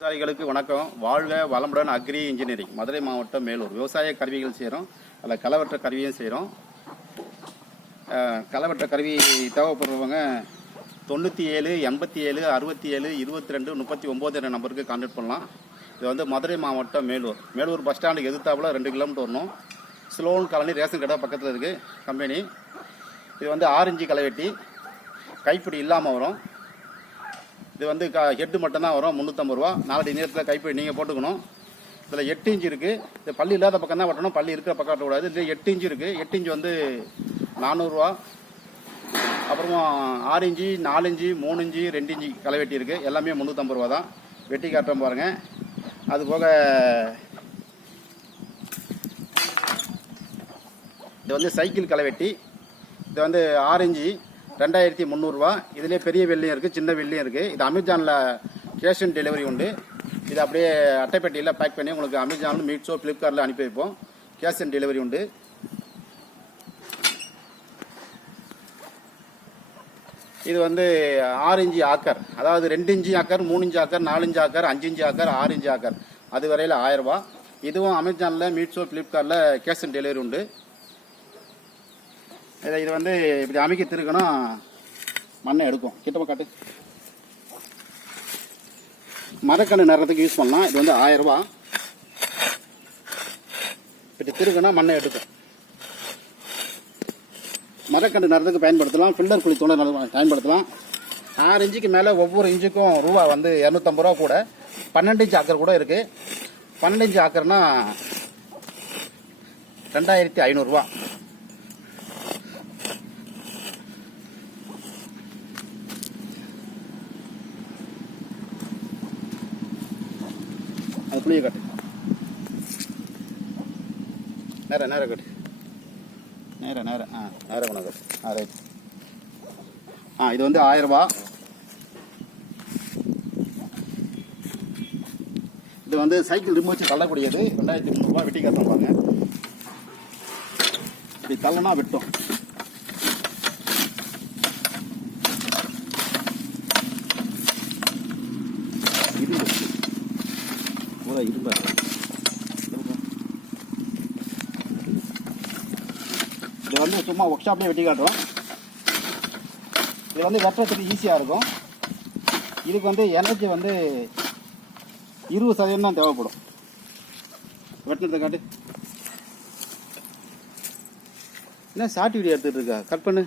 விவசாயிகளுக்கு வணக்கம். வாழ்க வளமுடன். அக்ரி இன்ஜினியரிங், மதுரை மாவட்டம், மேலூர். விவசாய கருவிகள் செய்கிறோம். அதில் களவற்ற கருவியும் செய்கிறோம். களவற்ற கருவி தேவைப்படுறவங்க 97 87 67 22 39 என்ற நம்பருக்கு கான்டாக்ட் பண்ணலாம். இது வந்து மதுரை மாவட்டம், மேலூர் பஸ் ஸ்டாண்டுக்கு எதிர்த்தாப்புல 2 கிலோமீட்டர் வரணும். ஸ்லோன் காலனி ரேஷன் கடை பக்கத்தில் இருக்குது கம்பெனி. இது வந்து 6 இன்ச்சு களைவெட்டி, கைப்பிடி இல்லாமல் வரும். இது வந்து ஹெட்டு மட்டும்தான் வரும், 350 ரூபா. 4 நேரத்தில் கைப்பிடி நீங்கள் போட்டுக்கணும். இதில் 8 இன்ச்சு இருக்குது. இது பள்ளி இல்லாத பக்கம் தான் வெட்டணும், பள்ளி இருக்கிற பக்கம் வெட்டக்கூடாது. இதில் 8 இன்ச்சு இருக்குது. 8 இன்ச்சு வந்து 400 ரூபா. அப்புறமா 6 இன்ச்சு, 4 இன்ச்சு, 3 இன்ச்சு, 2 இன்ச்சு களைவெட்டி இருக்குது. எல்லாமே 350 ரூபா தான். வெட்டி காட்டுறோம் பாருங்கள். அது போக இது வந்து சைக்கிள் களைவெட்டி. இது வந்து 6 இன்ச்சு 2300 ரூபா. இதிலே பெரிய வெள்ளியும் இருக்குது, சின்ன வெள்ளியும் இருக்குது. இது அமேசானில் கேஷ் ஆன் டெலிவரி உண்டு. இது அப்படியே அட்டைப்பெட்டியில் பேக் பண்ணி உங்களுக்கு அமேசானில், மீட்ஸோ, ஃப்ளிப்கார்ட்டில் அனுப்பி வைப்போம். கேஷ் ஆன் டெலிவரி உண்டு. இது வந்து 6 இன்ச்சு ஆக்கர், அதாவது 2 இன்ச்சு ஆக்கர், 3 இன்ச்சு ஆக்கர், 4 இன்ச்சு ஆக்கர், 5 இன்ச்சு ஆக்கர், 6 இன்ச்சு ஆக்கர். அது வரையில் 1000 ரூபா. இதுவும் அமேசானில், மீட்ஸோ, ஃப்ளிப்கார்ட்டில் கேஷ் ஆன் டெலிவரி உண்டு. இது வந்து இப்படி அமைக்க திருக்கணும், மண்ணை எடுக்கும். கிட்டப்ப காட்டு. மரக்கன்று நடுறதுக்கு யூஸ் பண்ணலாம். இது வந்து 1000 ரூபா. இப்படி திருக்கணும், மண்ணை எடுக்கும். மரக்கன்று நடுறதுக்கு பயன்படுத்தலாம். ஃபில்லர் குழி தோண்ட பயன்படுத்தலாம். 6 இன்ச்சுக்கு மேலே ஒவ்வொரு இன்ச்சுக்கும் ரூபா வந்து 250 ரூபா கூட. 12 இன்ச்சு ஆக்கர் கூட இருக்குது. 12 இன்ச்சு ஆக்கர்னா 2500 ரூபா. அது புளிய கட்டு, நேரம் கட்டு, நேரம் நேரம் கட்டு. ரைட். இது வந்து 1000 ரூபா. இது வந்து சைக்கிள் ரிமோட் வச்சு தள்ளக்கூடியது. 2300 ரூபா. வெட்டி காட்டுறோம் பாருங்க. இப்படி தள்ளனா வெட்டும். இரும்பு இது வந்து சும்மா ஒர்க் ஷாப்லேயே வெட்டி காட்டுறோம். இது வந்து வெட்டுறதுக்கு ஈஸியாக இருக்கும். இதுக்கு வந்து எனர்ஜி வந்து 20% தான் தேவைப்படும். வெட்டினதை காட்டு. என்ன ஷார்ட் வீடியோ எடுத்துகிட்டு இருக்கா? கட் பண்ணு.